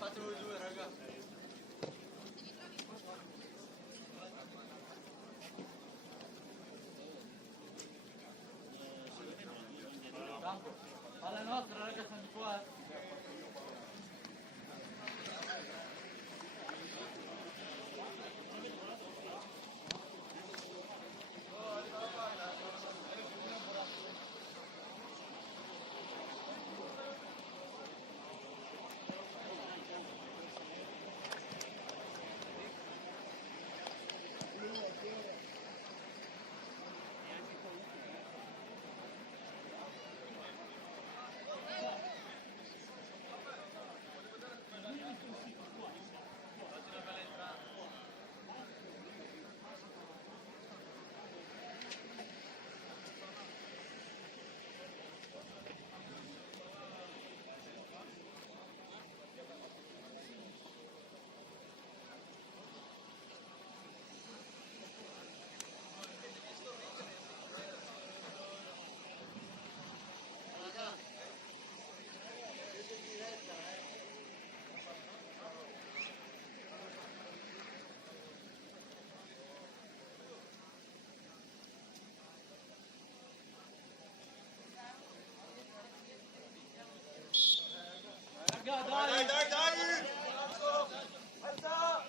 Fatelo due, raga. Alla nostra, raga, sono di qua. Dai, dai, dai! Alza!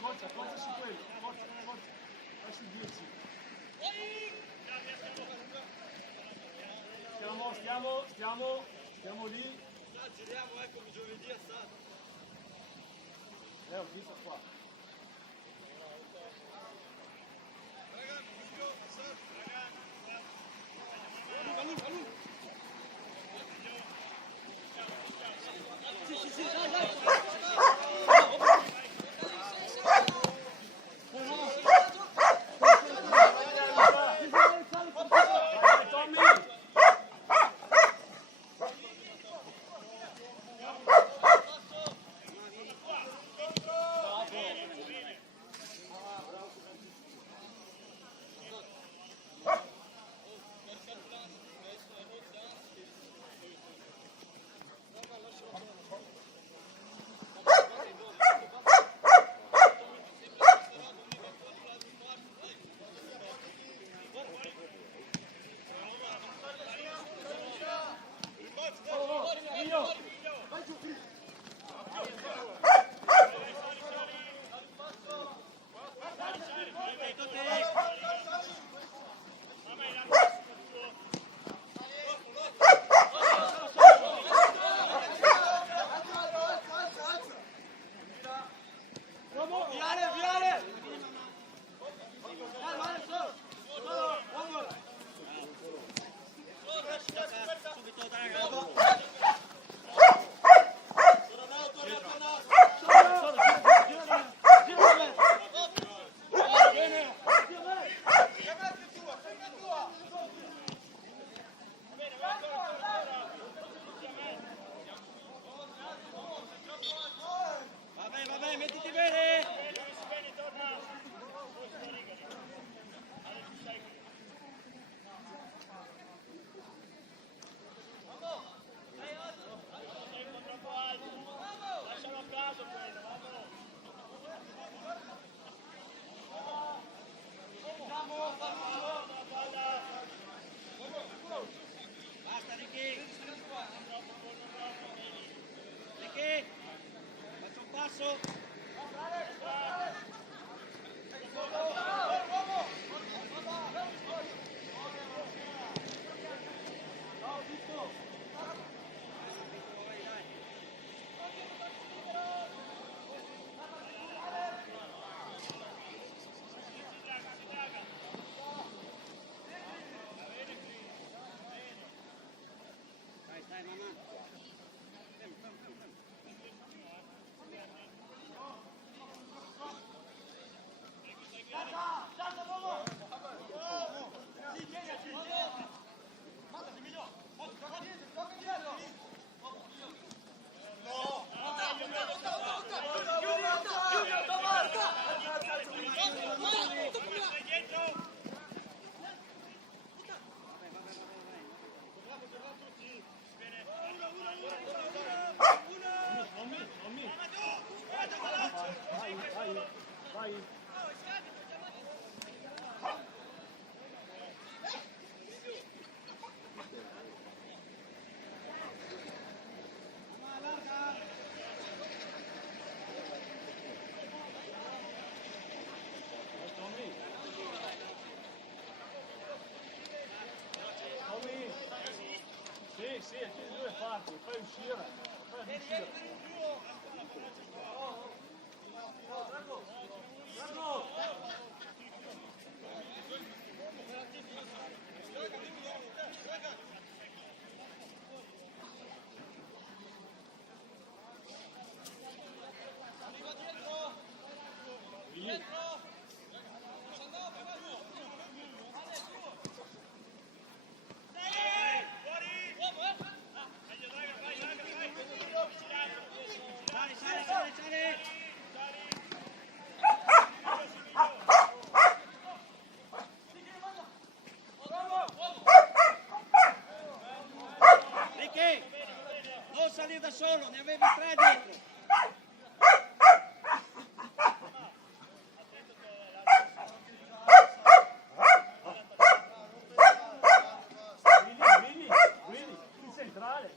Forza, forza su quello, forza, forza, vai su 10. Stiamo lì. Giriamo come giovedì a Stato. Ho visto qua. Bravo! sì, tieni due parti, fai uscire. Fai uscire. Drago! Ricky, non salire da solo, ne avevi tre dietro. Willy, in centrale.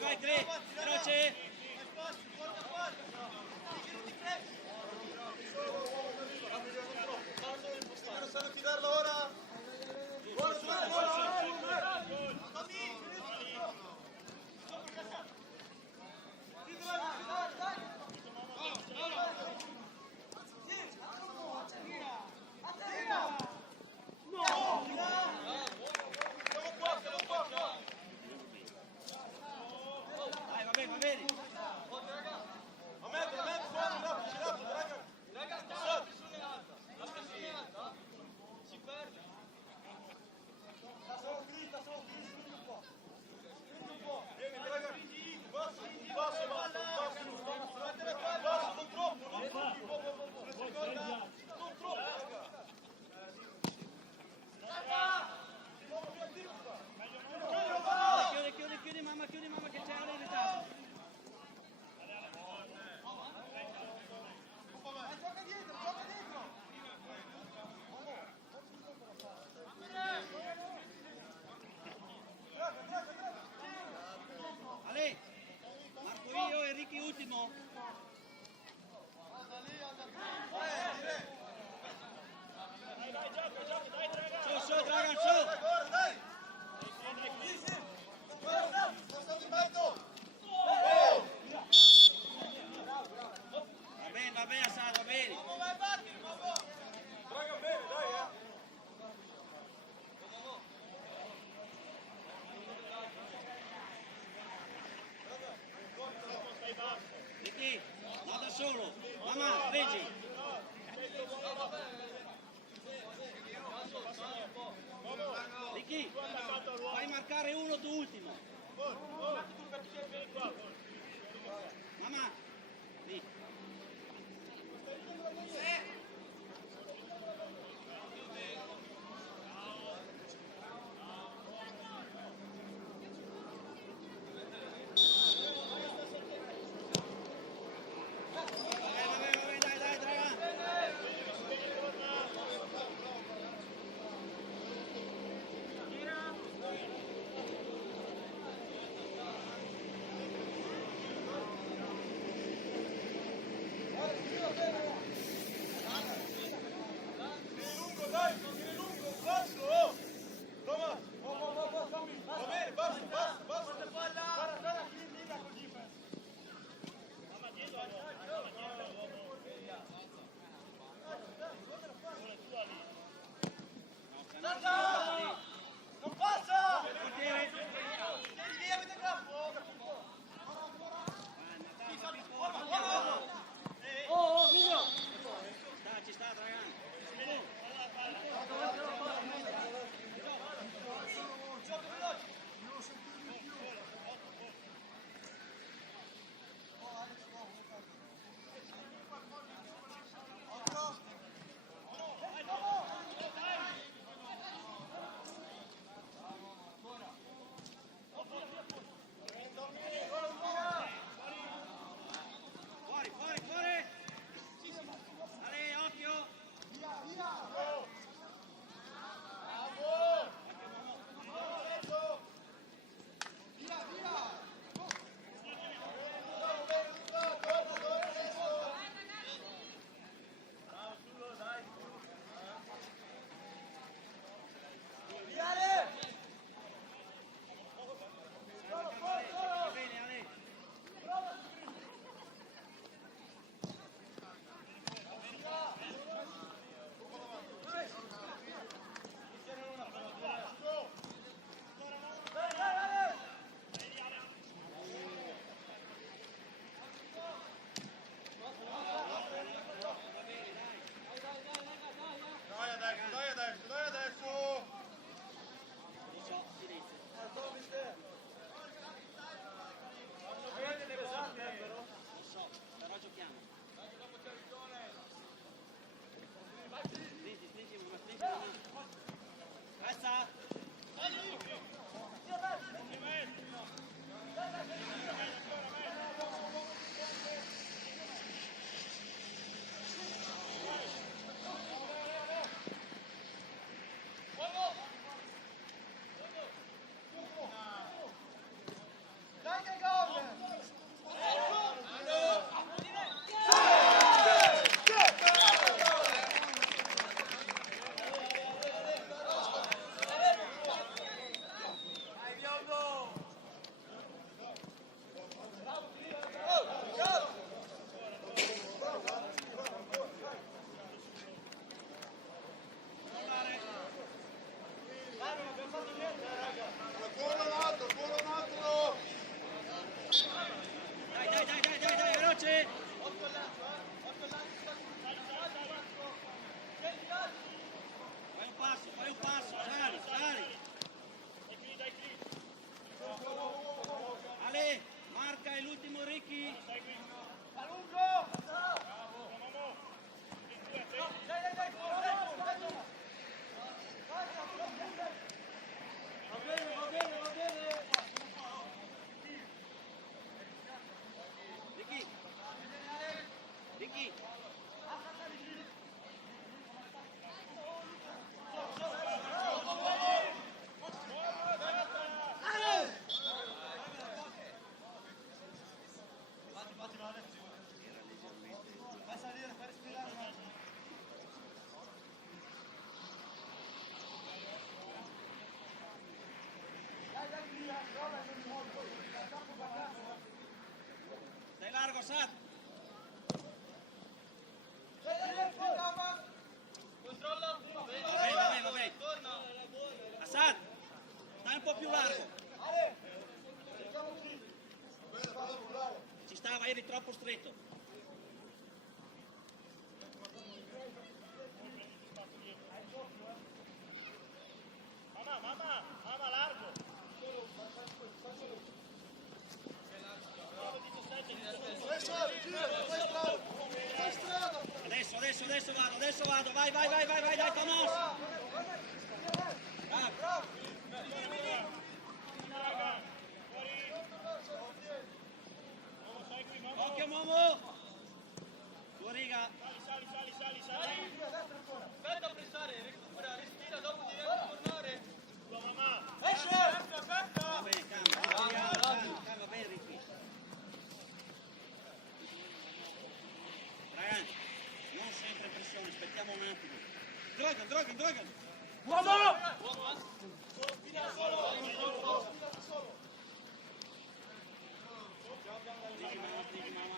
vai, Cre. Veloce. Sanno chi darlo ora? Vai, va bene. Chiudi mamma che c'è la verità. Ale, Marco io e Ricky ultimo. Su, Dragan, su. Va bene, Assad, va bene. Ricky, no da solo. Mamma, reggi. Ricky, fai marcare uno tu ultimo. Mamma, lì. sei l'ultimo Ricky. A lungo! Va bene, va bene, va bene! Ricky. Ricky. Fai salire, fai respirare un attimo. Dai, via, prova il modo. Stai largo, Sad. Controlla. Va bene. Assad, stai un po' più largo. Ci stava, eri troppo stretto. Mamma, largo! Adesso vado, vai, dai Tomas! Bravo! Occhio Momo! Tua riga! Sali! Aspetta a pressare, recupera, respira, dopo devi tornare. Tua mamma! Va bene, calma, bene Ricky. Ragazzi, non sempre pressione, aspettiamo un attimo. Dragan! Uomo! Digli mamma.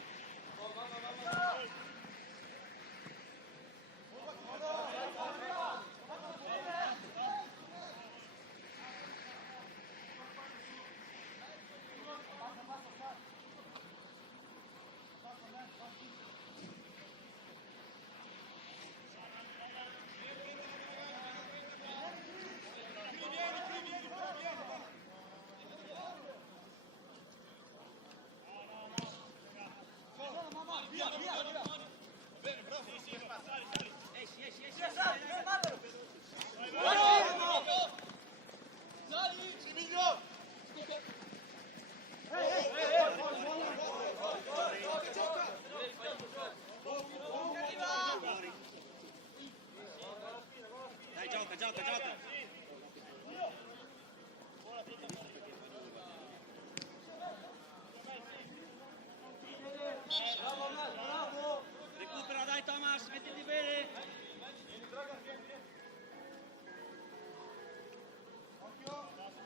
Dai, gioca! Recupera, dai Thomas, mettiti bene!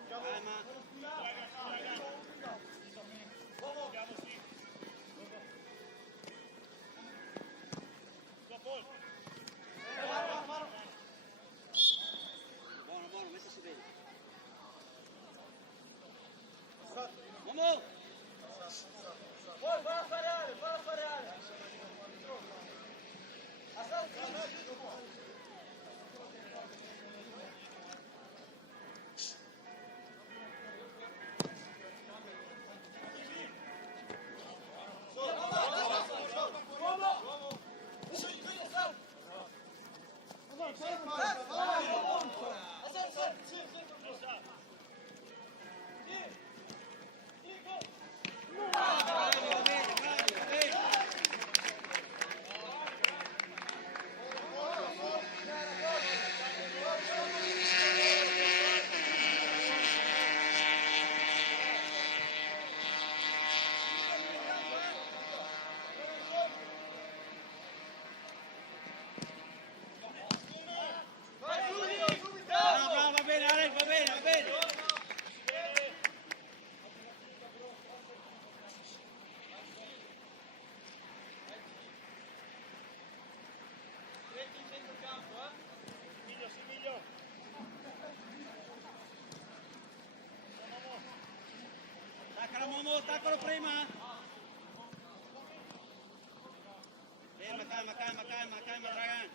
Calma! Buono, mettisi bene! Momo! Falla fare area! Bravo, va bene, Alex, va bene! Simiglio! Attaccalo Momo, attaccalo prima! Calma, Dragan!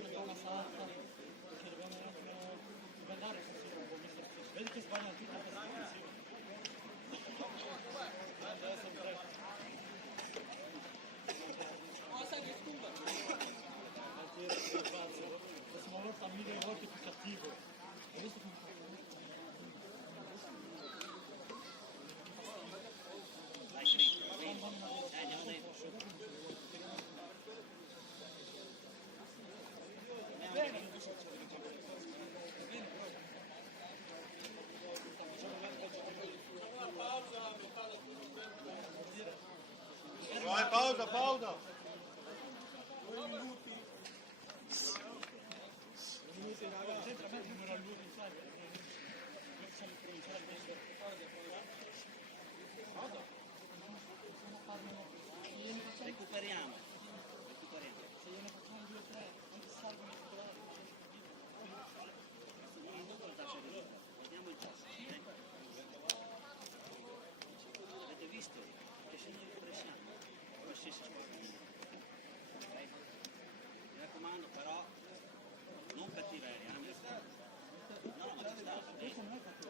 io ne do una salta, perché dobbiamo un attimo guardare se si può mettere stesso. Vedi che sbagliano tutti per la posizione. Ma sai che scusa? La prossima volta mille volte più cattivo. Hai visto come fa? Dai, Cristo, andiamo dentro, su. Vai, pausa, pausa. Recuperiamo. Se gliene facciamo 2 o 3, anche salgono a scolare. Non dopo il tasso di vita, vediamo il tasso. Avete visto che se noi pressiamo, qualsiasi sport. Ok? Mi raccomando però, non cattiveria. No, ma ci sta. Questo non è cattivo.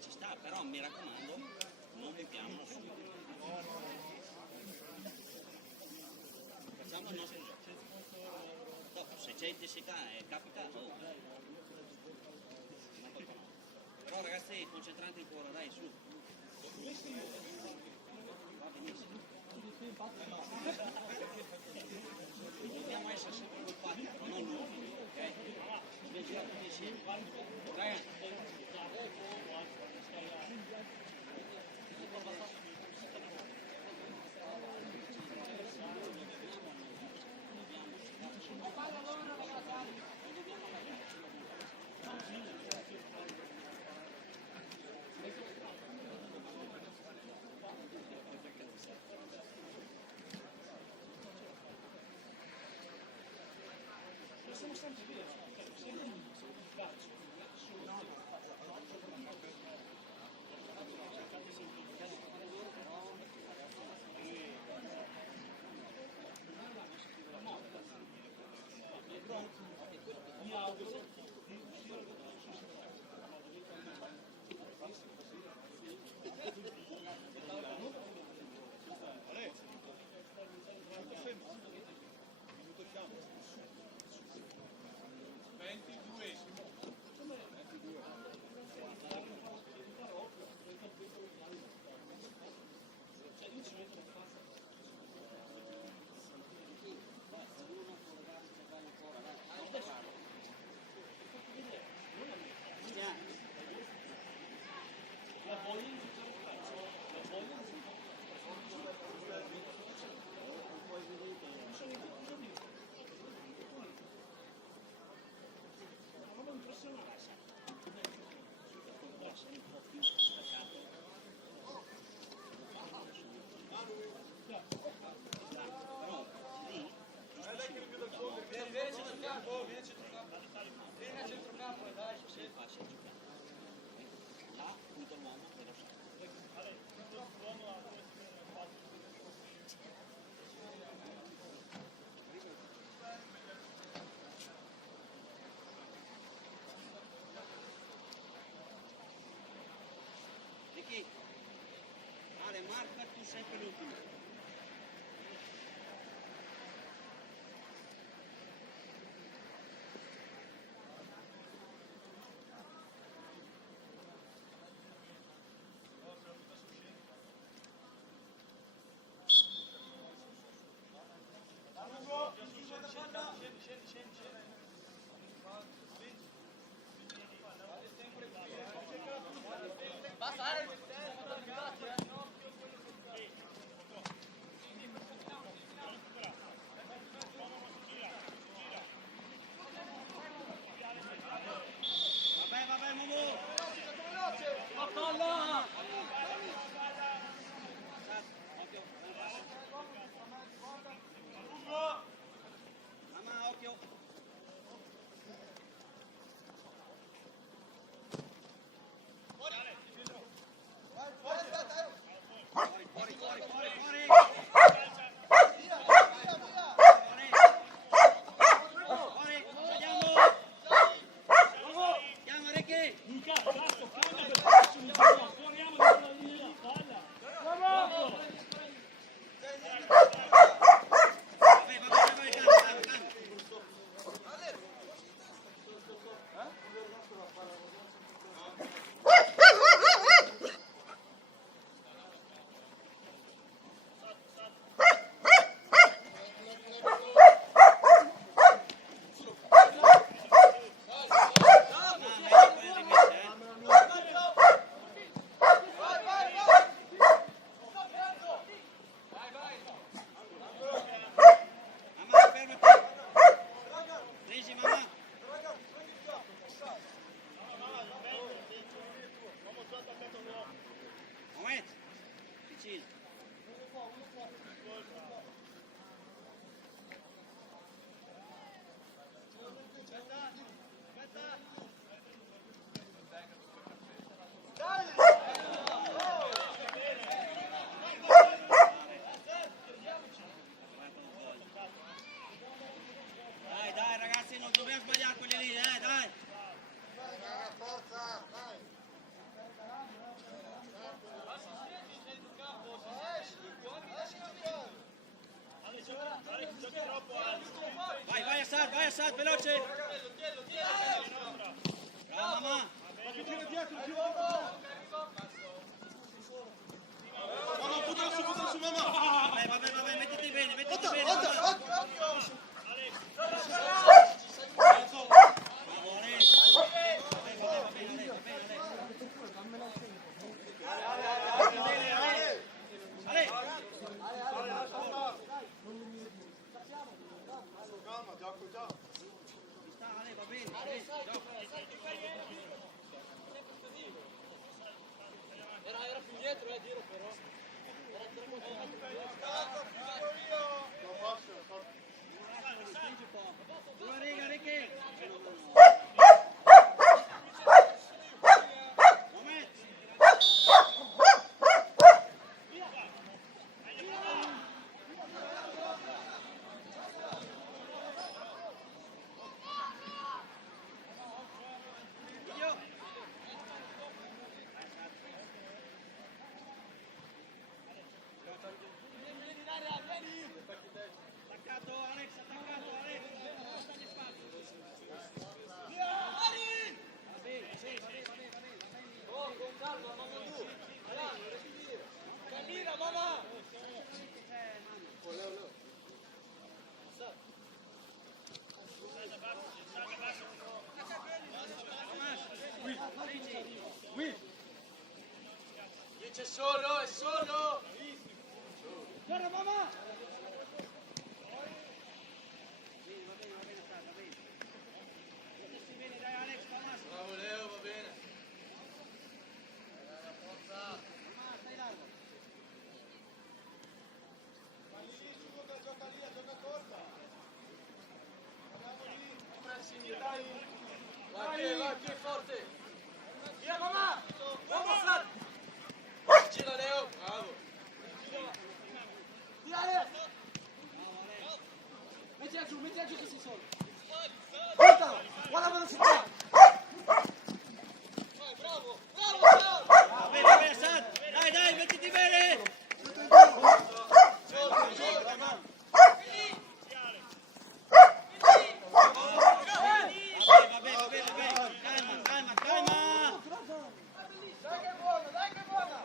Ci sta, però mi raccomando, non buttiamolo su. Facciamo il nostro gioco. Dopo, se gente si capita, oh. Però ragazzi, concentrate ancora, dai, su. Va benissimo. Dobbiamo essere sempre occupati, però non l'ultimo, ok? Dobbiamo girare tutti insieme. Ricky, Ale, marca tu sempre l'ultimo. Vabbè, Momo! La palla! Mamma, occhio! vicino. Dai ragazzi, non dobbiamo sbagliare quelli lì, dai! Forza, dai. Vai Assad, veloce! Brava mamma! Mamma, buttala su, mamma. Vabbè, mettiti bene, mamma. Calma, gioco già. Va bene, Era più dietro, Diro però. Era troppo Non posso, forza. Una riga, Ricky! C'è solo, è solo! Guarda mamma! Dai Alex, Thomas! Bravo Leo, va bene. Forza! Stai largo! Gioca lì, gioca corta. Vai, più forte! Via mamma! Bravo Flat! Gira Leo! Bravo! Via Alex! Mettila giù che sei solo! Guarda! Guarda la velocità! Bravo! Va bene, Assad! Dai, mettiti bene! Va bene, calma! Dai che buona!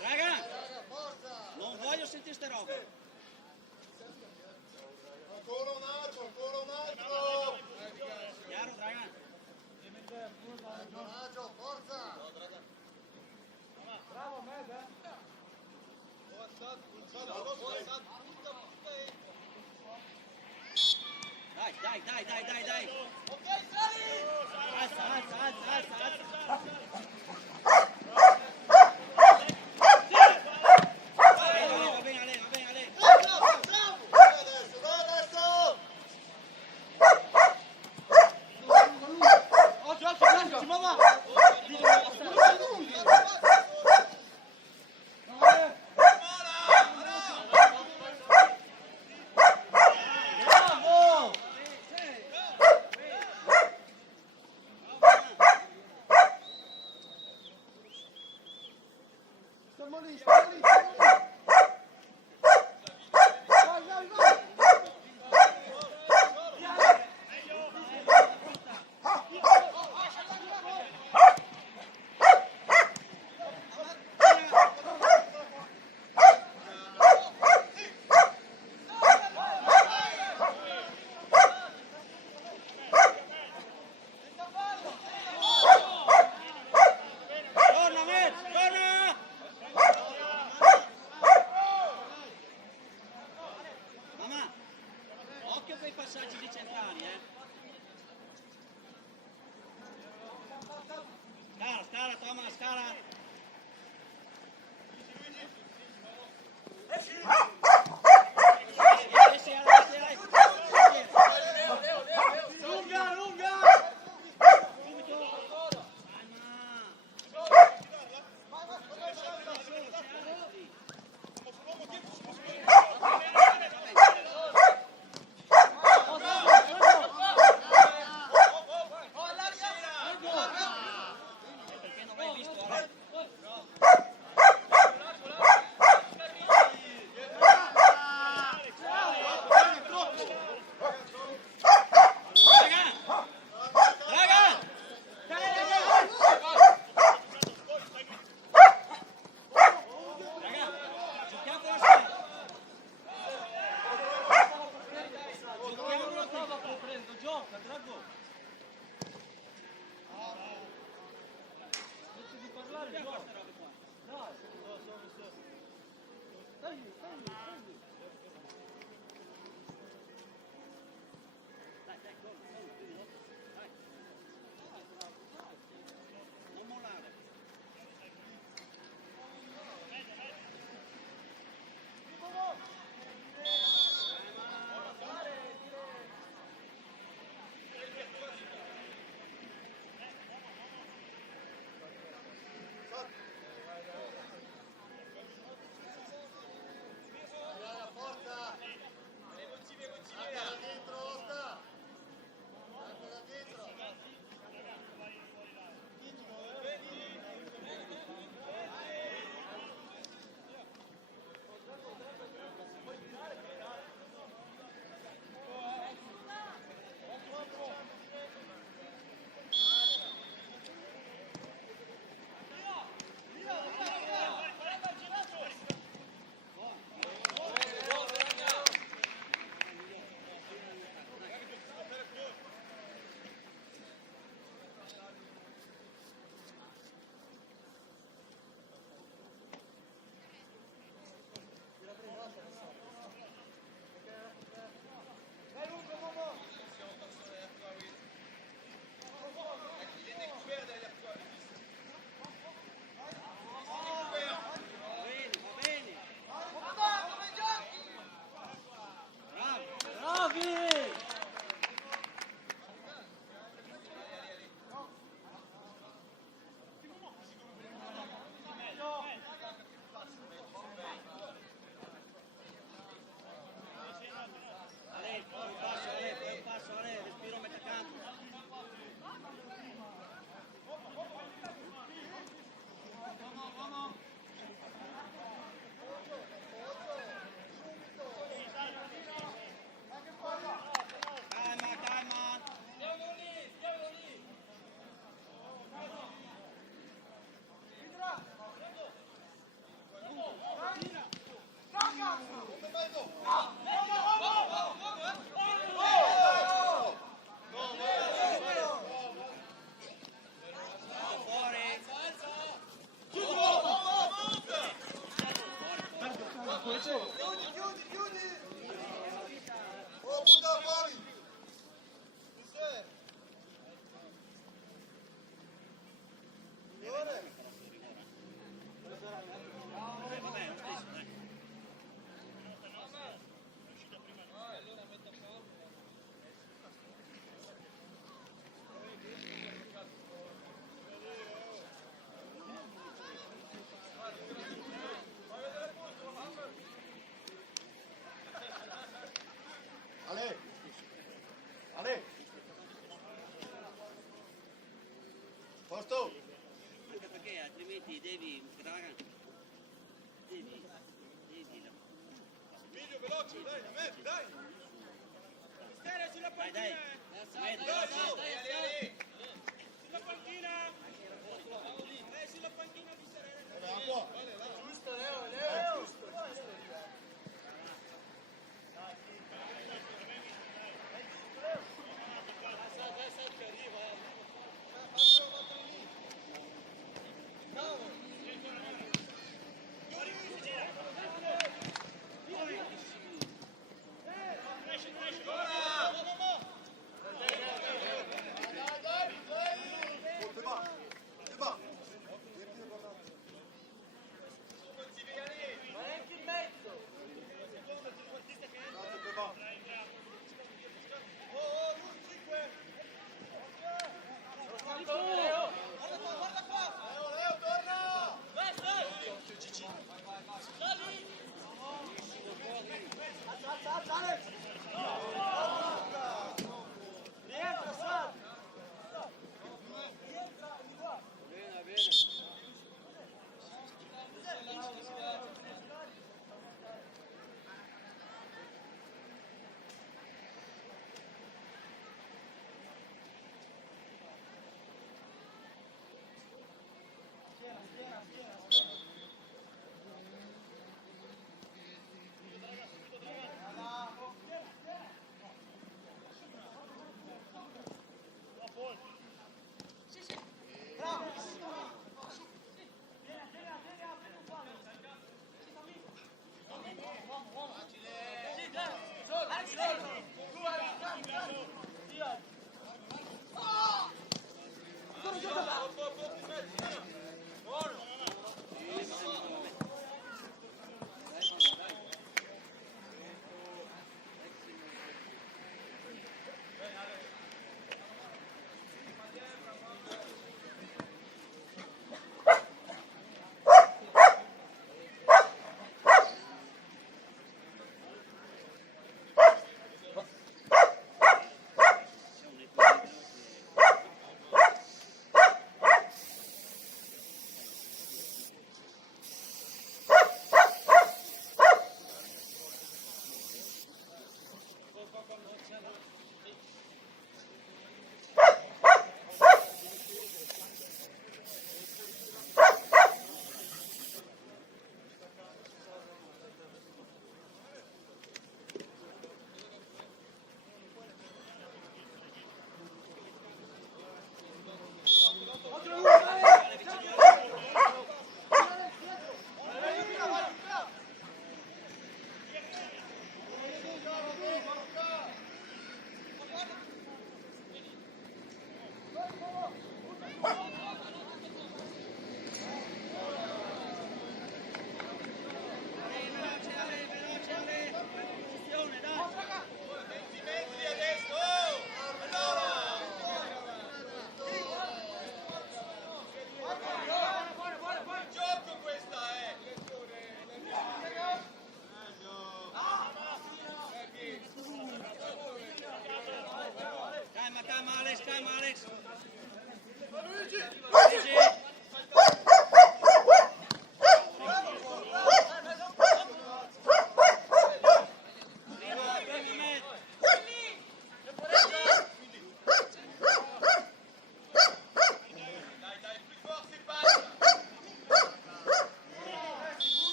Raga! Non voglio sentire ste robe! Ancora un altro! Chiaro, raga? Coraggio, forza! Bravo, Med, Dai! Ok, sali! Alza! Va bene, Ale! Occhio, mamma! Bravo! Stiamo lì! Vai! Dai, dai. Mezzo. Sulla panchina! Sulla panchina di Serena! Giusto, Leo.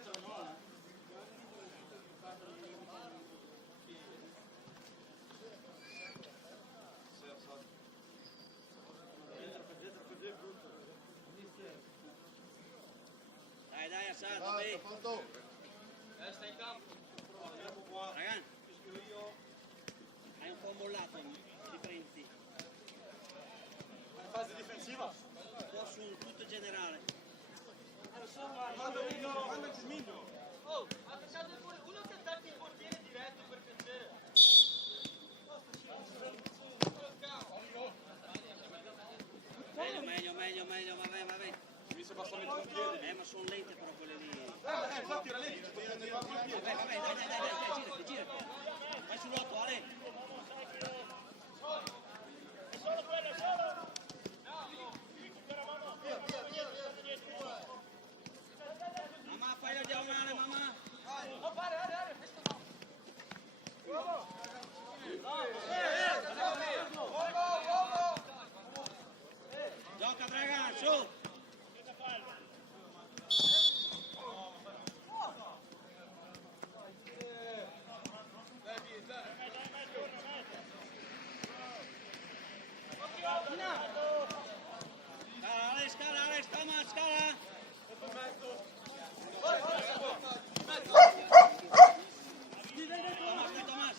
dietro no. Dai, dai, Assad, Vai, vai. fatto. Sta in campo. Ragazzi, hai un po' mollato, ti prendi. In fase difensiva. Un po' su un tutto generale. Manda il Firmino. Oh, attaccate pure uno che attacchi il portiere diretto per piacere. Meglio, vabbè. Mi se basta mettere un piede. Ma sono lente però quelle lì. Infatti era lì, ti va con il piede. Vabbè, dai, girati. Vai sull'otto, Ale. Mamma, fai la diagonale, mamma. Gioca, Dragan, su. Scala, Alex, Thomas, scala. Thomas.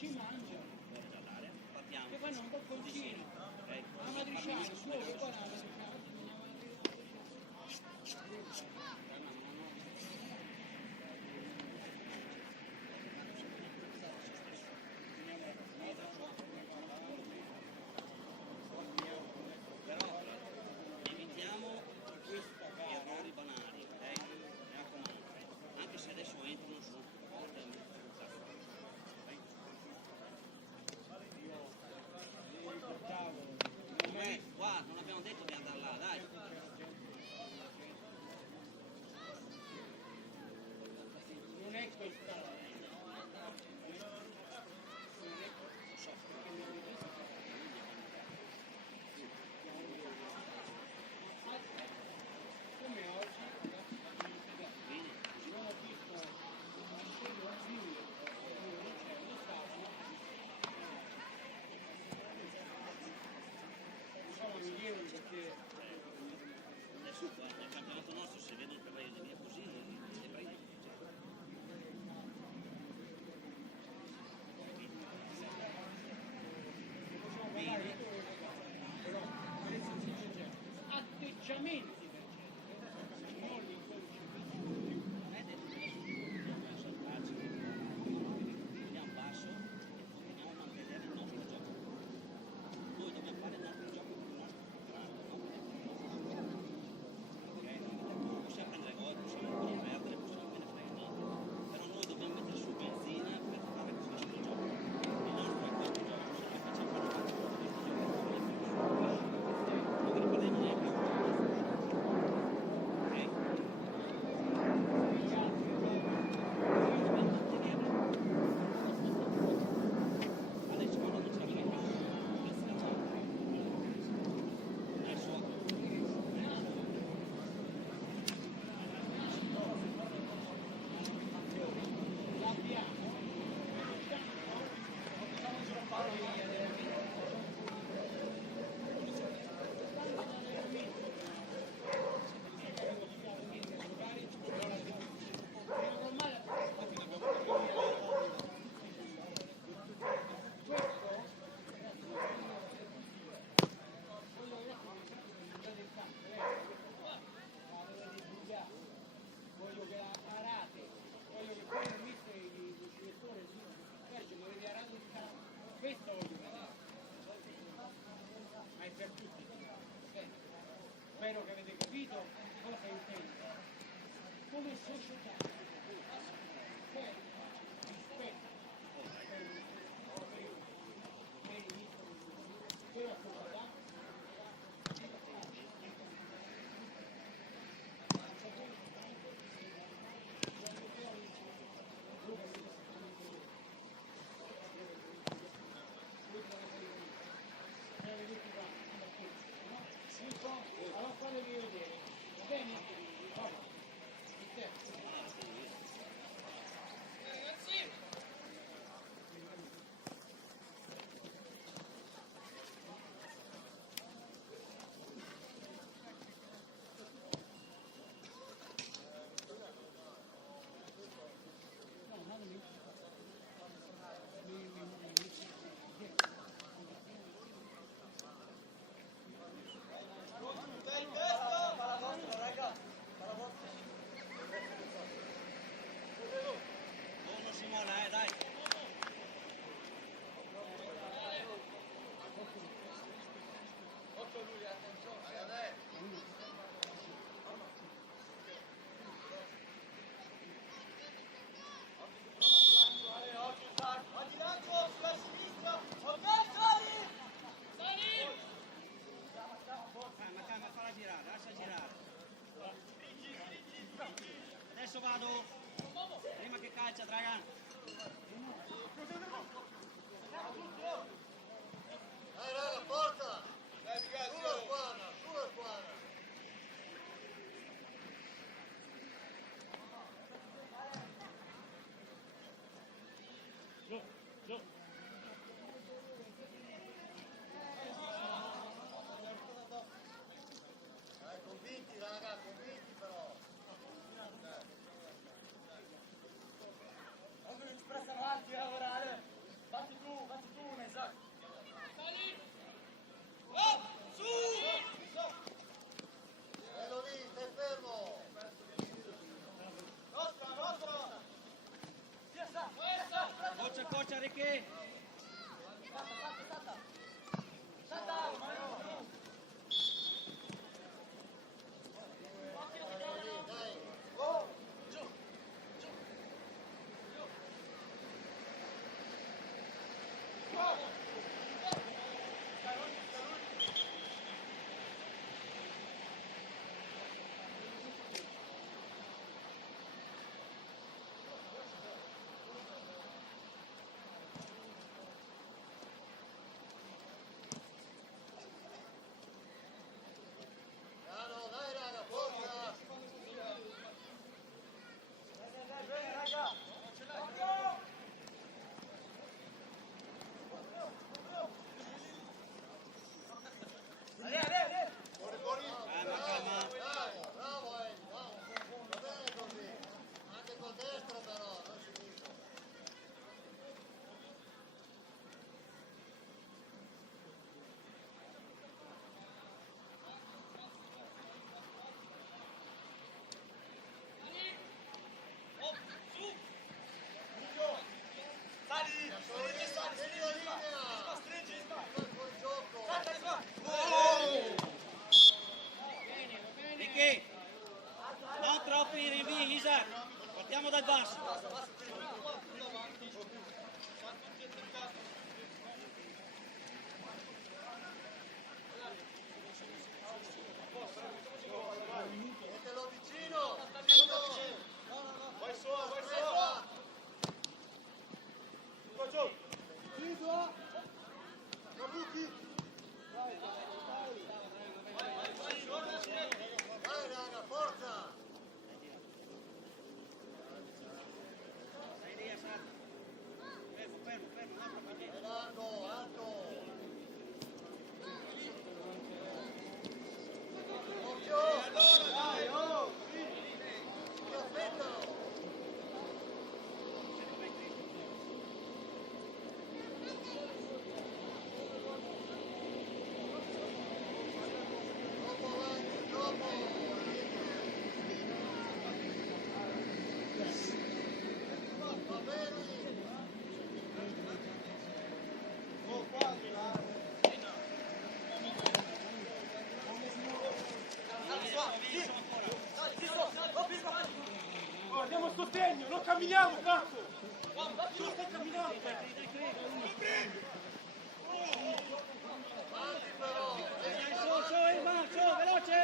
ci mangiano, fuori dall'area, partiamo. che fanno un po' concino. Ok? La matriciana, solo poi la matriciana. Però evitiamo errori banali, ok? Mi raccomando, anche se adesso entrano su qua non abbiamo detto di andare là, dai. Non è questa. Come oggi, non ho visto Marcello Zillo, non c'è lo stadio. Sono migliori perché Adesso nel campionato nostro se vedono per lei via così, le prendi. possiamo parlare però per esempio c'è atteggiamenti del genere, non l'incontro fisico. Non è detto che dobbiamo saltarci, andiamo basso e continuiamo a mantenere il nostro gioco. Noi dobbiamo fare il nostro gioco con il nostro campionato, non con il nostro. Ok? Possiamo prendere gol, possiamo ancora perdere, possiamo me ne frega niente. Però noi dobbiamo mettere su benzina per fare questo gioco. Il nostro è questo gioco, se noi facciamo fare questo gioco non ne parliamo neanche. Voglio che la parate, voglio che poi il mister di cinettore Sergio mi avete arato il campo, questo voglio vedere, ma è per tutti, spero che avete capito cosa intendo, come società, rispetto per il mister, per la società. Allora fatevi vedere, va bene? Dai in testa, ma la vostra raga, ma la vostra. Buono Simone, dai. Occhio lui, attenzione. Occhio, oggi lancio sulla sinistra. Ok, Sari! Sari! Calma, falla girare, lascia girare. Adesso vado. Prima che calcia, Dragan. Dai raga, forza! Dai, sulla squadra, sulla squadra! Convinti raga, convinti però! Non mi espressa avanti, lavorare! Batti Forza Ricky! Ricky, non troppi rinvii, Isaac, partiamo dal basso. Mettelo vicino! Vai su! Vai raga, forza! Stai lì, Asad. Fermo, non proprio niente. Alto! Occhio! Dai, oh! Ti aspettano! Troppo! Va bene! Oh, diamo il sostegno, non camminiamo, cazzo! Non stai camminando! Avanti però! Su, Ilman, su, veloce!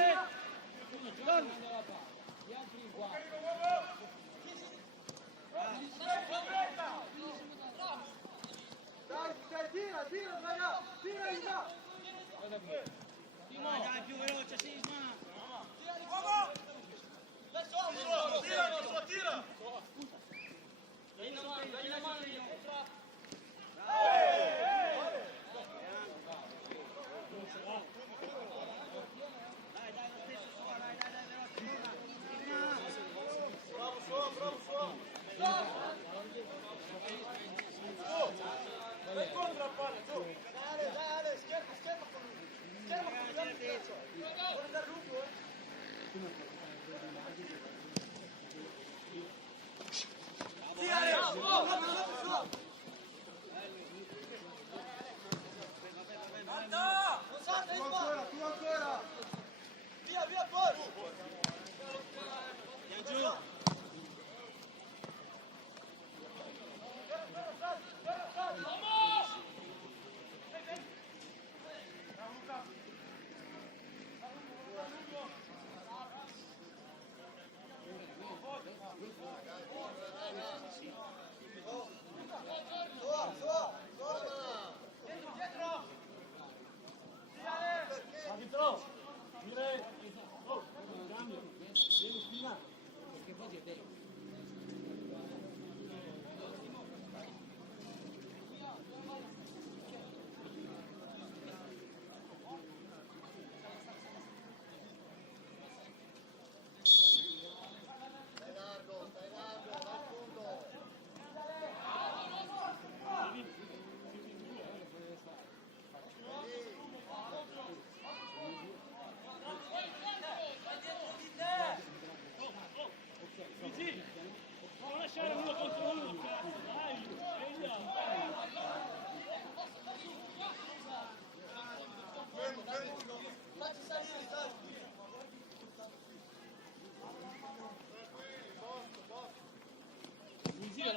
Dai, tira, raga! Tira in là! Dai, più veloce, Sisma! Tira! Dai, lo stesso suo, dai, veloce! Bravo! Vai contro la palla, giù! Dai, scherma con lui! Scherma con lui! Vuole andare lungo, Tira,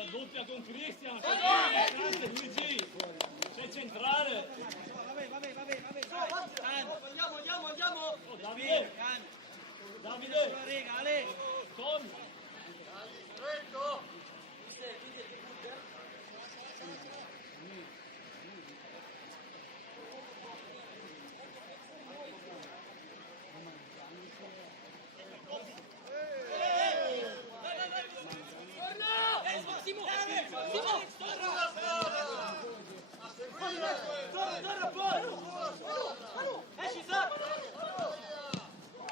doppia con Cristian, grande Luigi, sei centrale. Andiamo! Oh, Davide, Davide, Regale! Tom,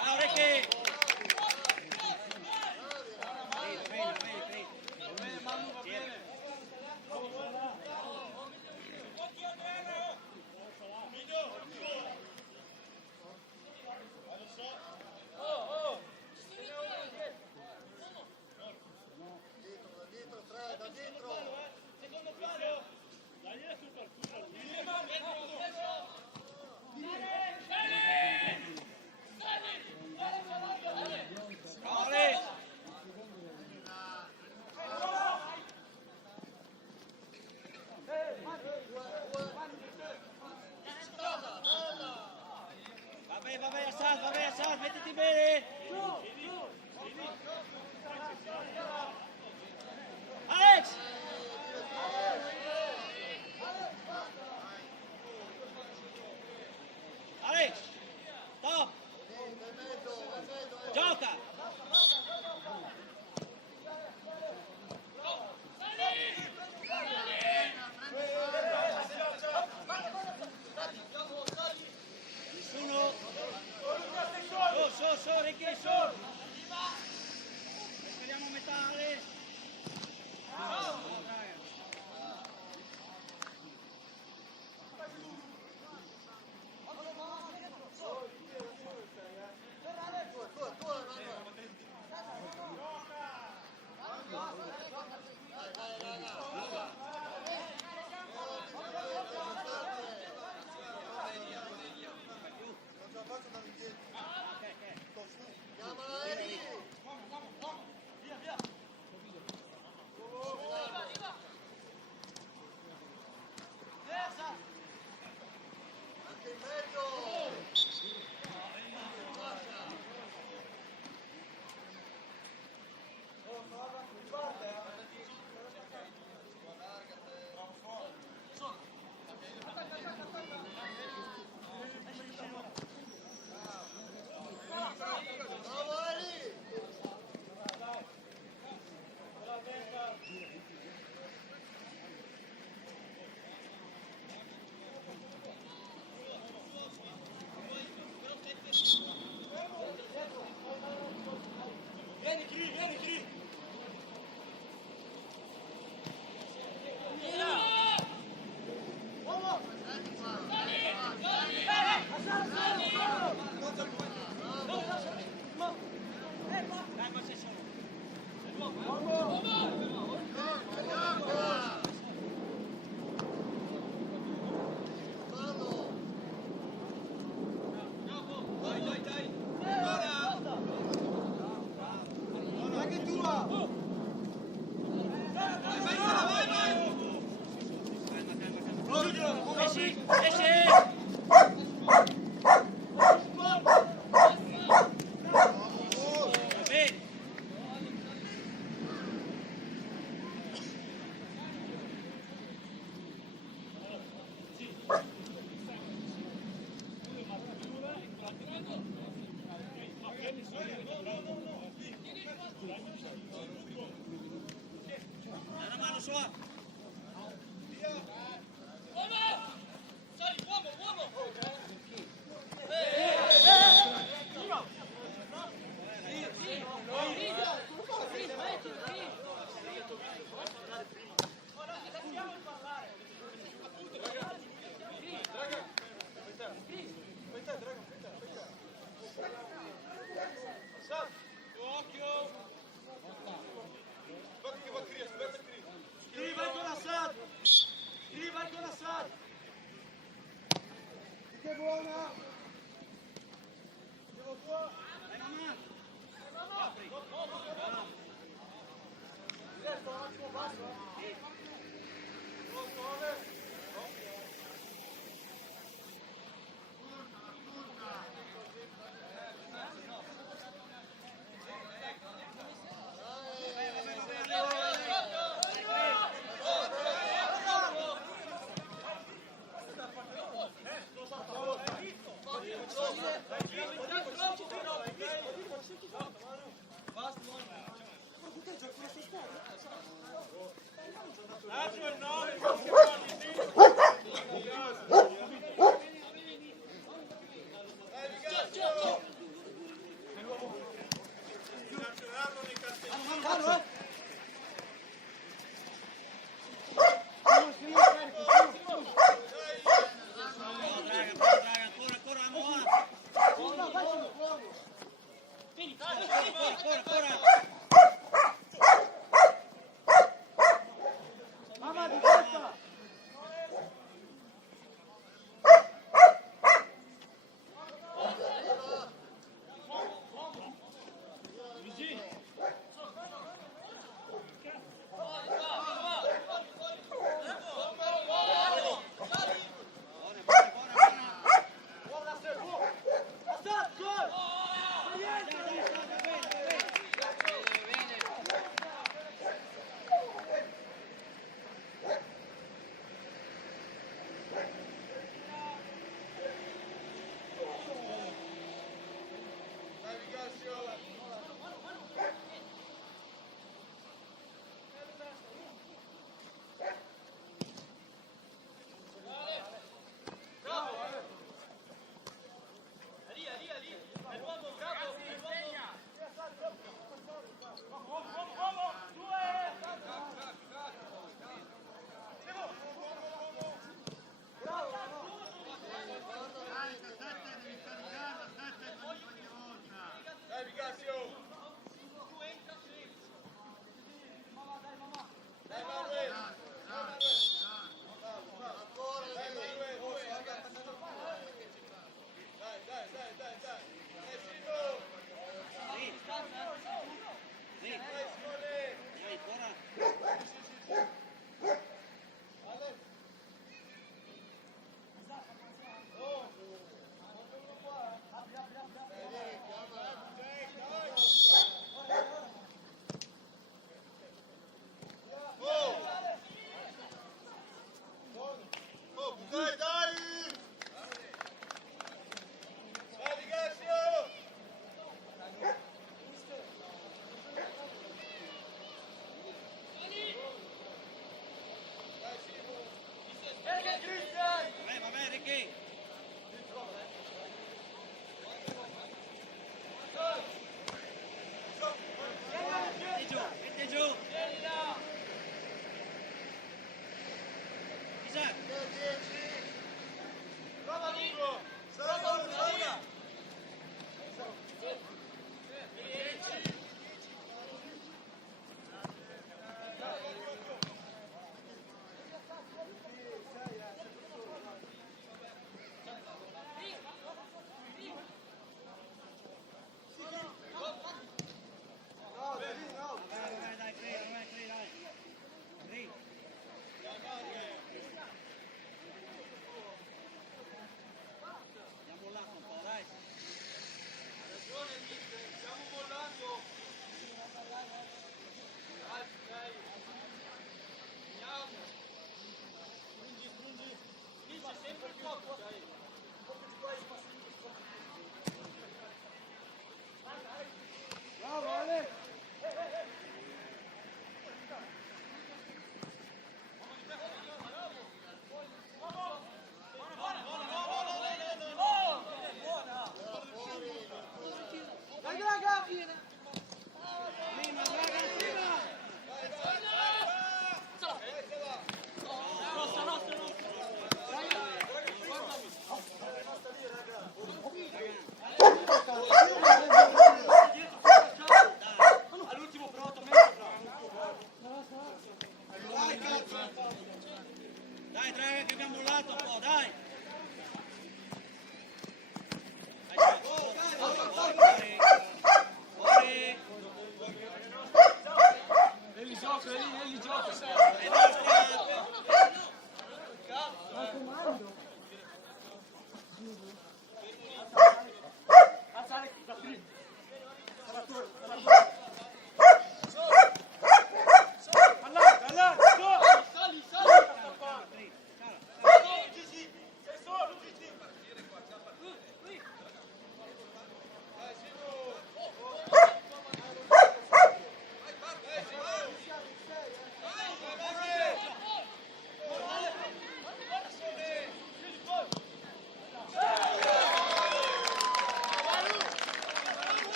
Ciao Ricky! Vabbè, Assad, mettiti bene! Alex! Alex! Stop! Gioca! Nessuno! Su, Ricky, su! Speriamo a metà, Alex! Una mano sua! Occhio! Guarda che va Cris, guarda Cris.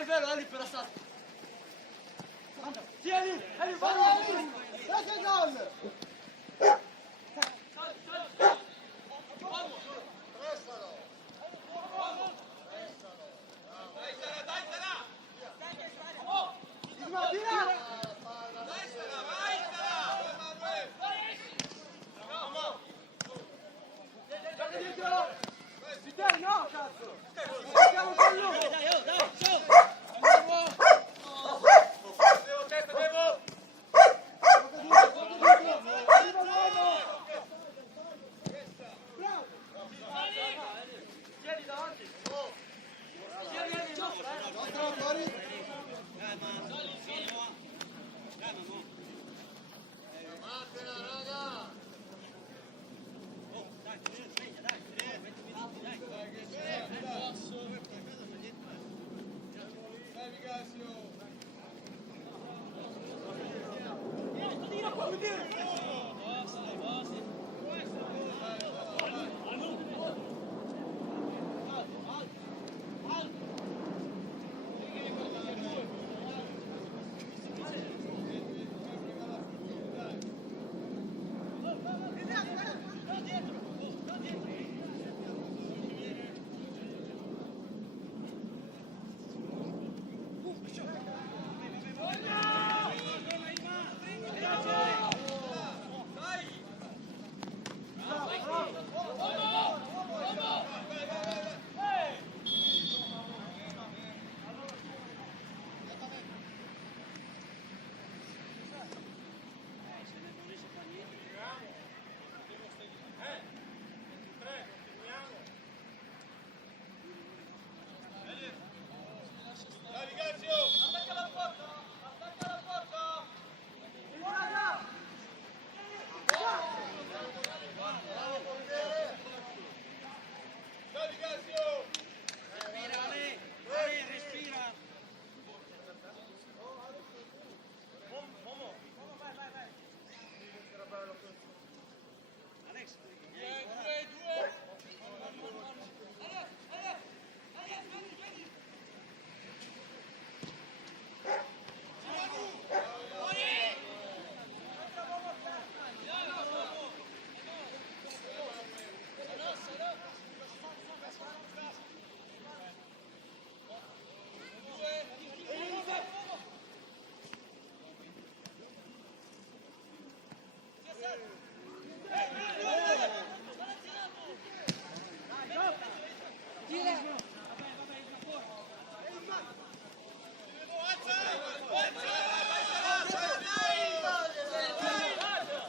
Fai il vero, Eli, per la sta. Tieni, Eli, vai, Eli. Dai che gol. No, cazzo! Siamo con lui! Dai, oh, dai, su! Tieni davanti! Tieni gioco! Calma, vieni qua. Calma, mo. Oh, dai, sveglia, dai. 20 minuti, dai.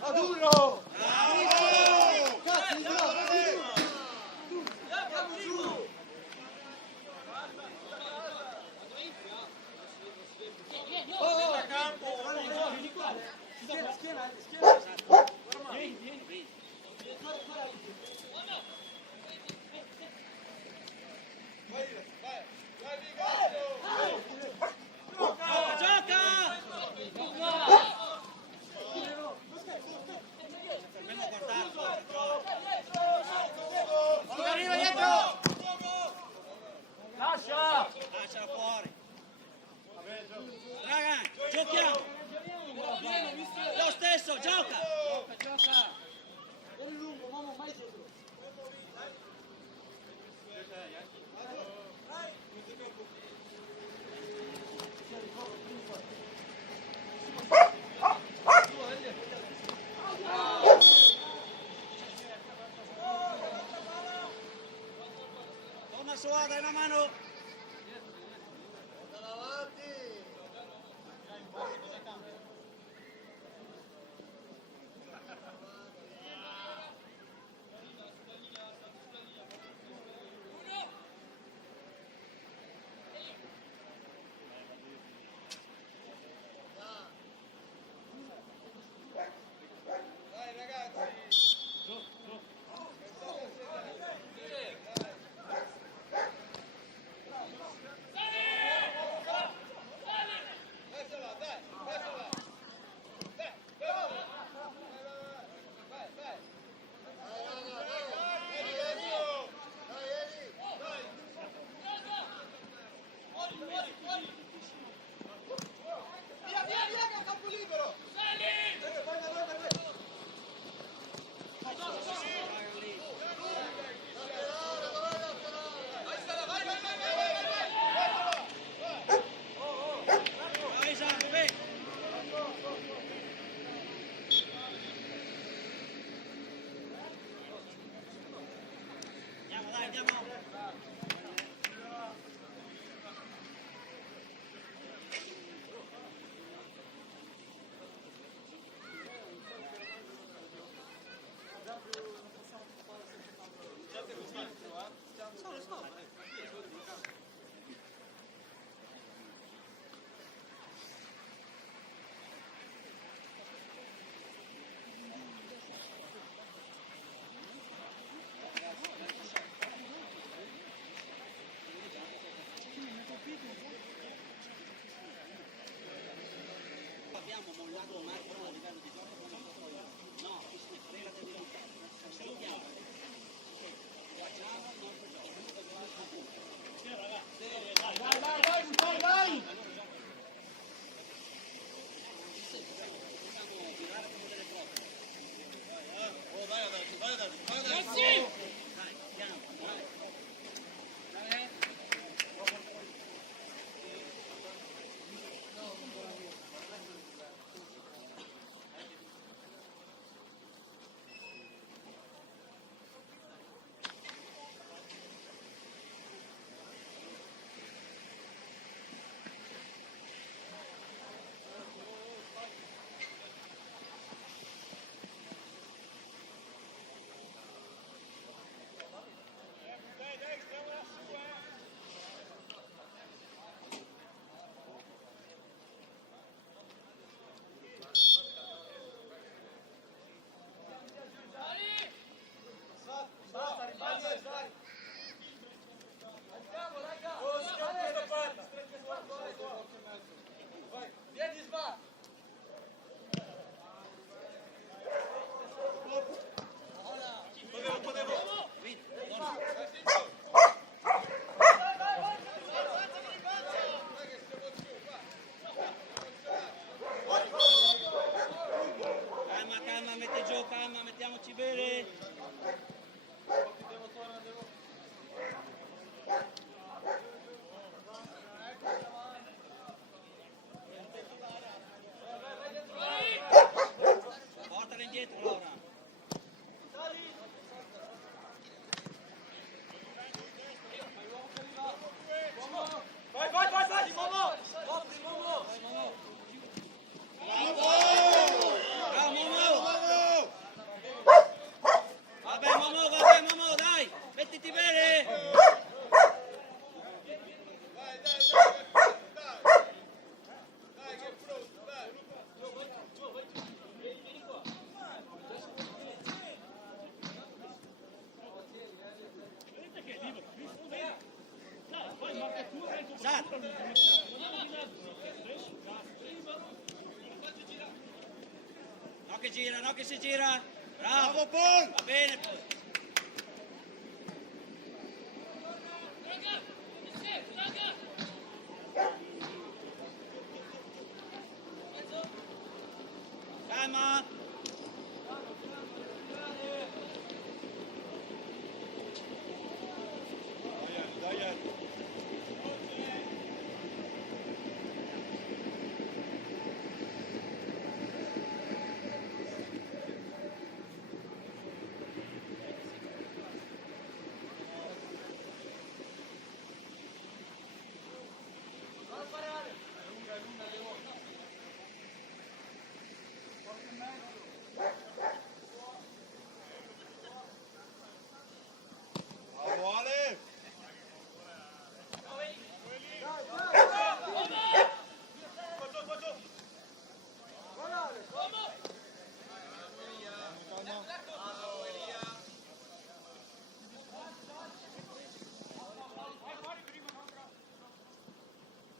Maduro! Lasciala fuori. Raga, giochiamo. Lo stesso, gioca. Gioca! Fuori lungo, mamma, mai dietro! Torna su, dai una mano. Abbiamo mollato un attimo a livello di gioco come no, chi se ne frega del risultato. Salutiamo. Facciamo il nostro gioco. Sì, ragazzi. Vai! Dobbiamo tirare come delle troppe. Oh, vai avanti. Dai, piano, vai. Calma, mette giù, calma, mettiamoci bene. Portala indietro, Laura. Vai, Momo! Offri, Momo! Vabbè Momo, dai, mettiti bene! Dai, che brutto, dai! Vedete che è libero, dai, poi marcatura e Esatto. No che si gira. Bravo Paul! Va bene. Calma.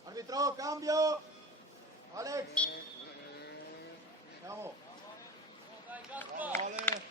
Arbitro, cambio! Alex! Andiamo! Bravo, Ale!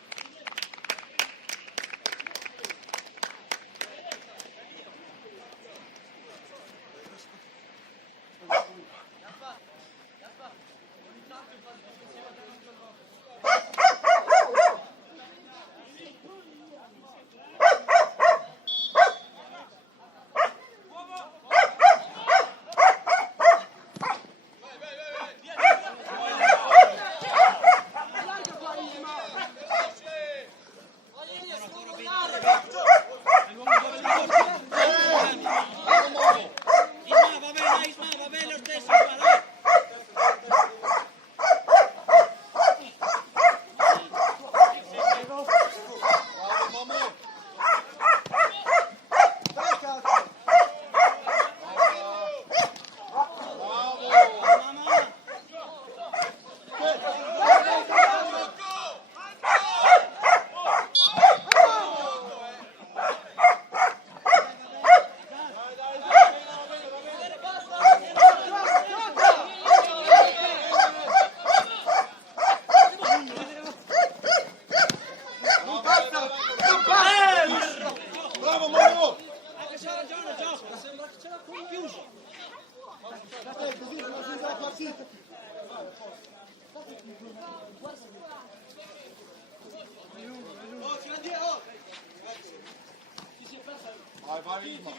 Vai, Isma.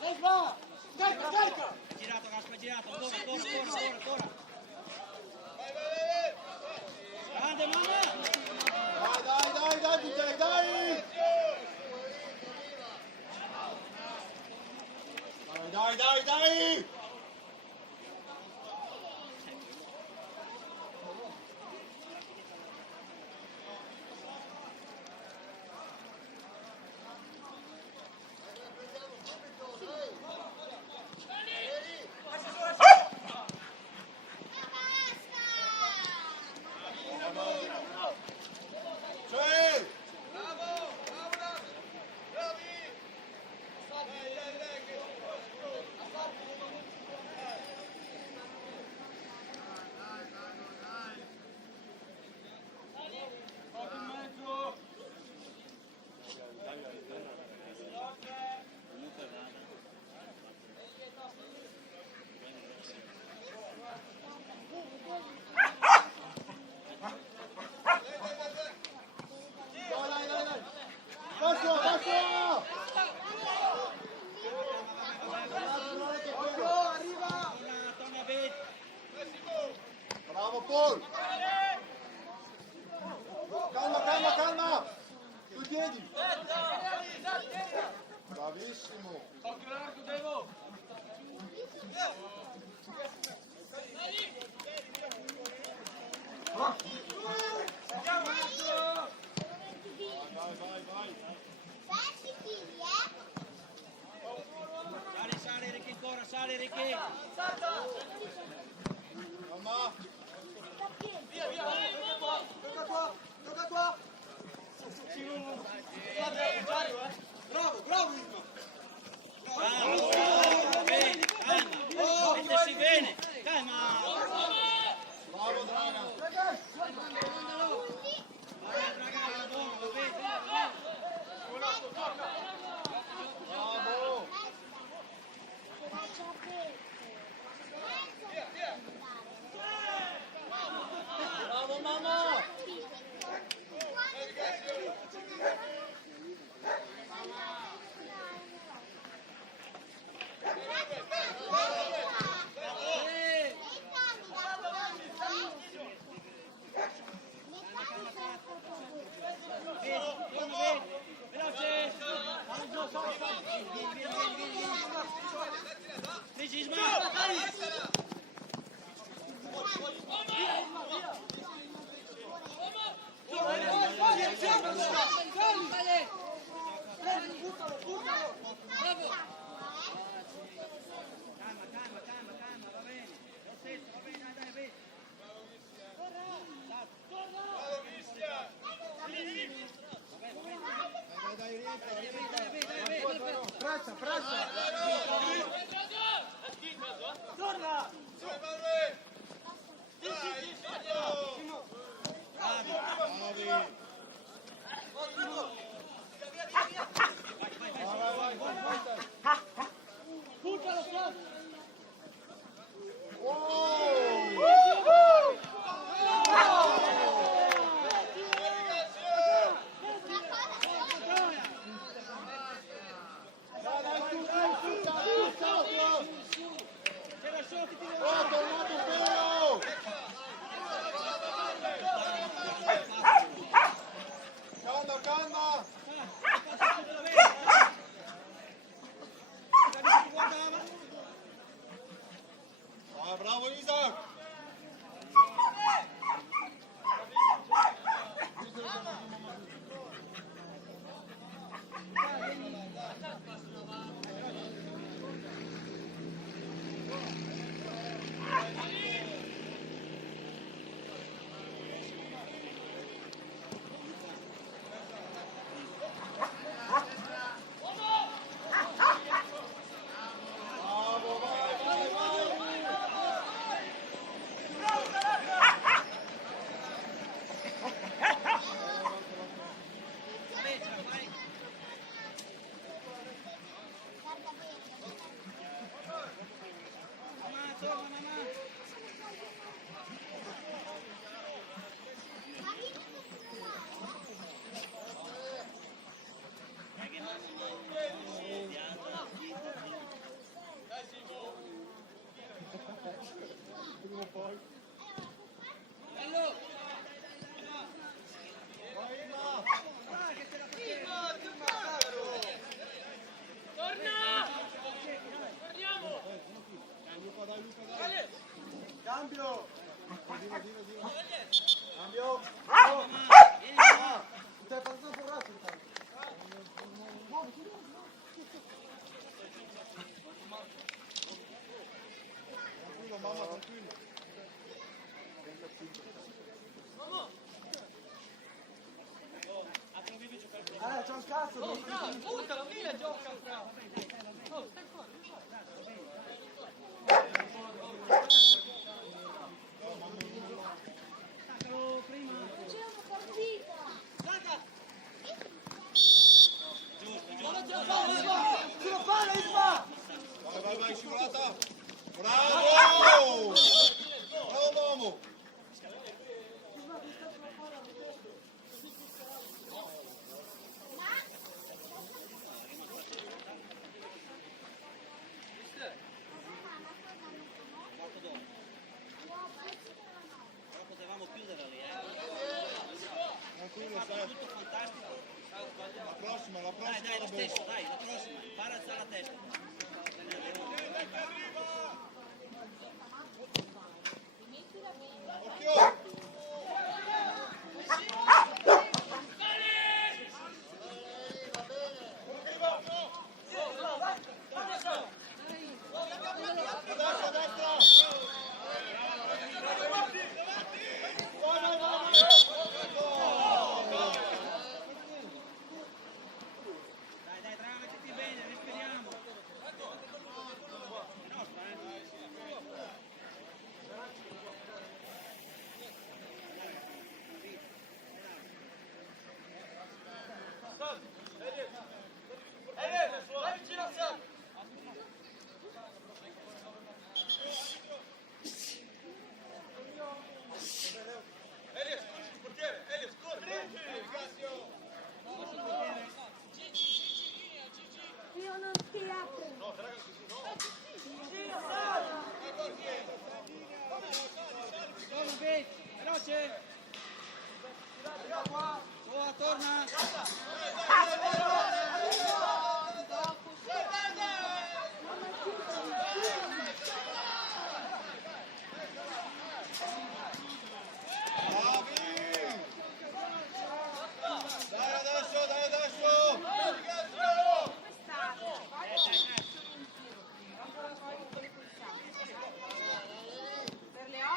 Dai, va! Carica, carica! Girato, Gaspa, girato, ancora. Grande, mamma! Dai, Buttei, dai! Dai! Sì! Dai! Passo! Torna, vedi! Bravo Paul! Calma! Sui piedi! Bravissimo! Vai! Sali, Ricky, ancora, sali, Ricky! Calma! Bravo, Isma! Bravo, bene, calma! Mettersi bene, calma! Bravo Draga! Bravo! Bravo mamma! Pressa! Torna! Buttalo sotto! Dai, bravo, buttalo, via, gioca, bravo. Oh, stai fuori, Staccalo prima. C'è una partita! guarda, Giusto, vai, sulla palla, Isma! Vai, scivolata. Bravo! Bravo, Momo. Quarto dopo. Però potevamo chiuderla lì, Tranquillo, Fatto stai. tutto fantastico. La prossima, la Dai, prossima. dai, lo la stesso, dai, la prossima. Fare alzare la testa. Occhio! A destra! Dai, Draga, mettiti bene, respiriamo. È nostra, vai vicino a Sam! Elias, portiere, Elias, corri! Io non ti apro! No, raga, così no! Torna, Vic. Veloce. Sola, torna. Bravi! Dai adesso, dai adesso! Per le 8?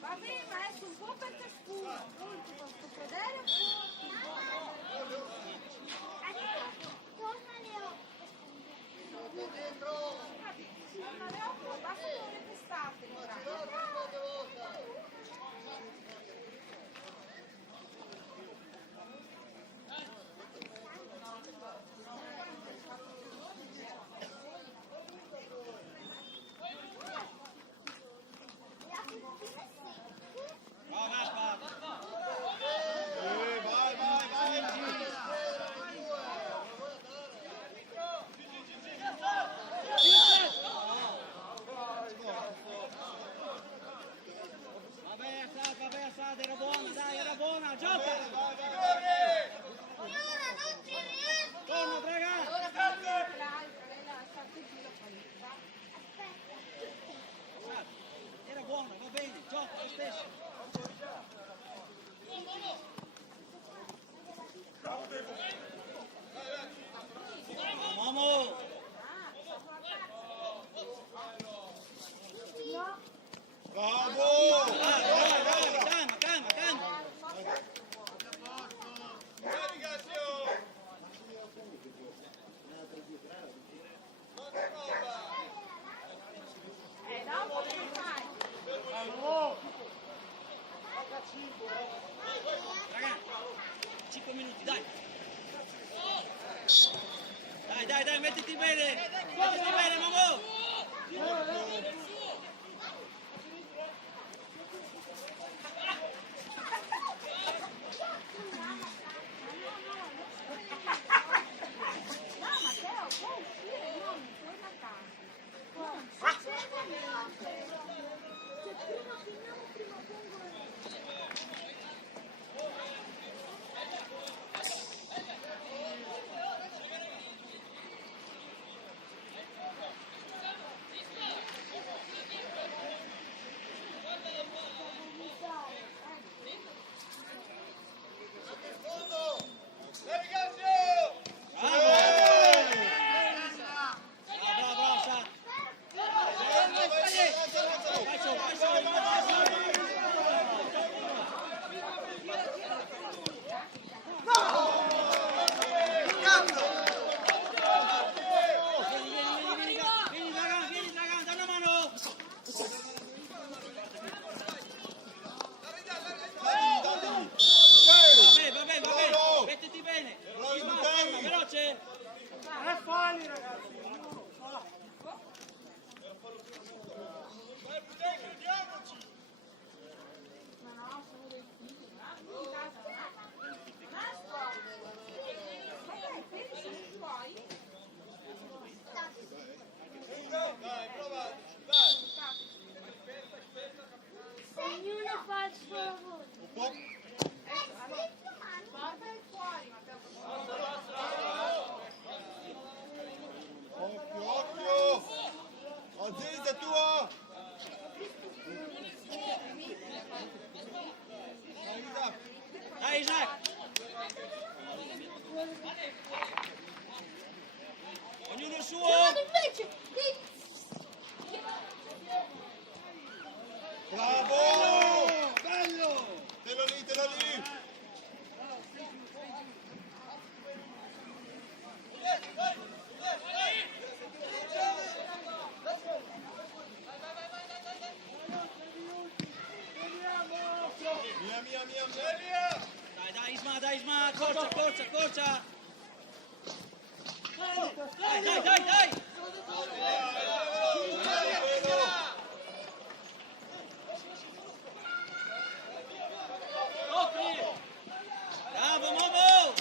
Va bene, ma adesso un po' per ciascuno. Poi ti posso vedere un po'. Torna alle 8. Torna alle 8, basta che non le testate. Bravo, Aspa. Vai, vai, vai! Vabbè, Assad, era buona, dai, era buona, gioca! Torna, Draga! Era buona, va bene, gioca lo stesso! Momo! Bravo! Dai, calma. Dopo che fai? Raga, 5 minuti, dai. Dai, mettiti bene, Momo. No, Matteo, puoi uscire, no, mi torna a casa. Se prima finiamo, prima pongo Isma, accorcia, accorcia, accorcia. Dai, dai, dai, dai. Bravo, Momo.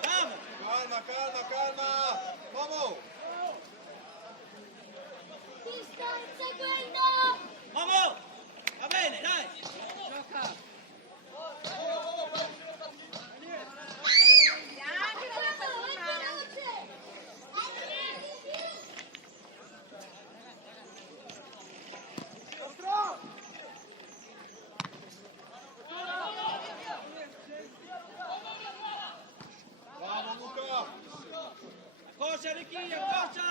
Bravo. Calma, calma, calma. Vamos. Ti sto inseguendo! Momo. Va bene, dai. Neanche con la pallina! Bravo Luca. Accorcia, Ricky, accorcia.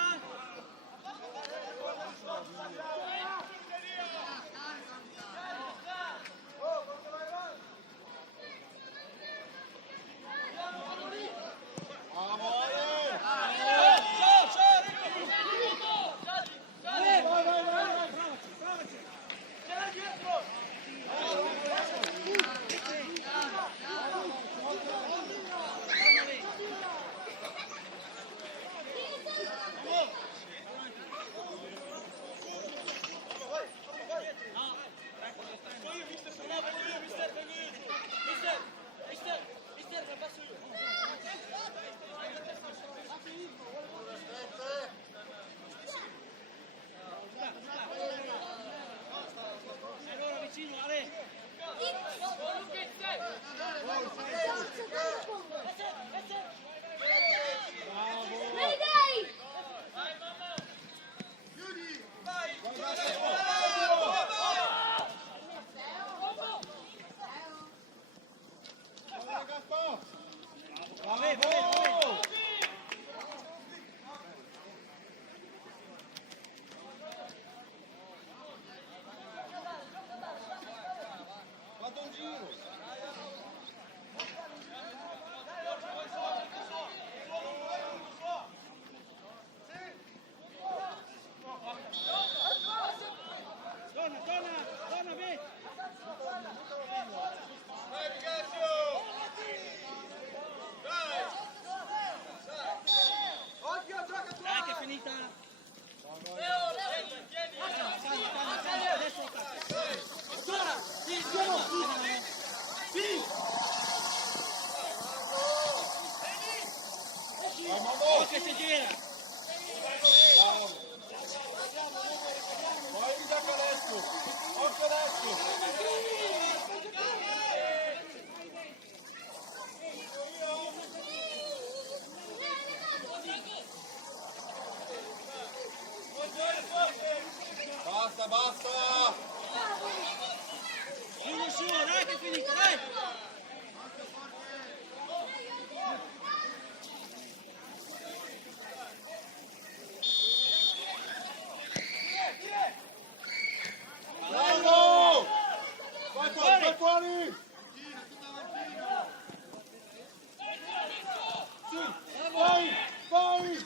Vamos, Ale. Allora vicino, Ale. Mayday! Vabbè, vabbè, vabbè. Fate un giro. Donna, vedi. Dai Vigazio. Dai. Dai che è finita. Adesso attacca. Vai Momo. Che si gira. Bravo. Vai Isaac adesso. Occhio adesso. Basta, basta. Su, dai che è finita, dai. Bravo. Vai fuori, vai fuori. Sì, vai, vai.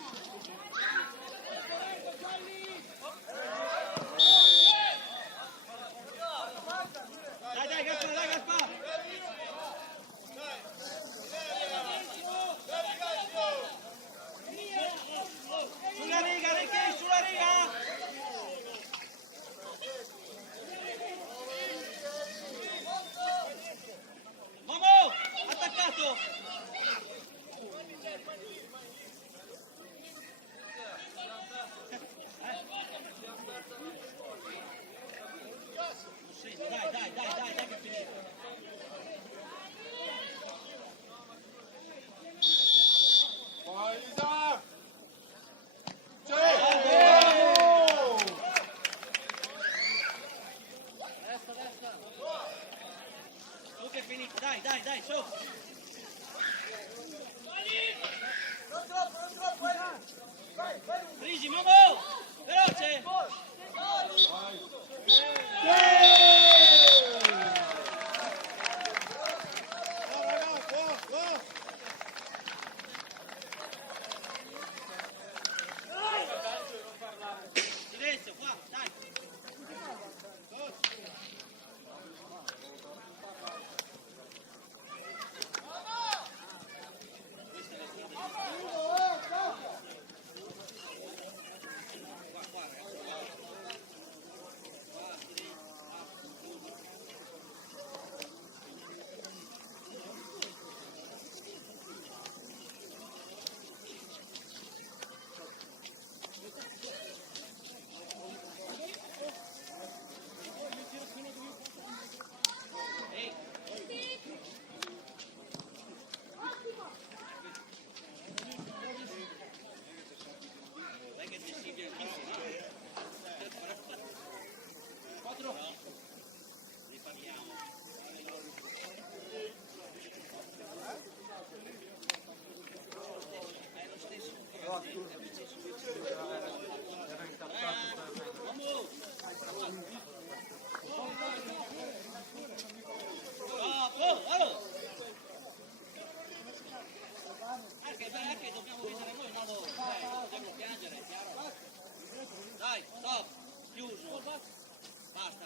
Vai, stop, chiuso. Basta.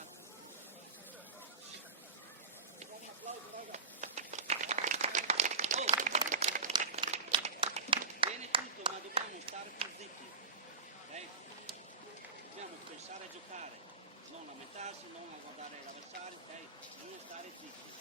Oh. Viene tutto, ma dobbiamo stare più zitti. Ok? Dobbiamo pensare a giocare, non lamentarsi, non a guardare l'avversario, ok? Bisogna stare zitti.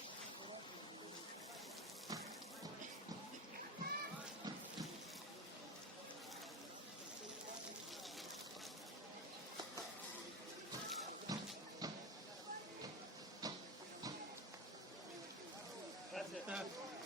Grazie.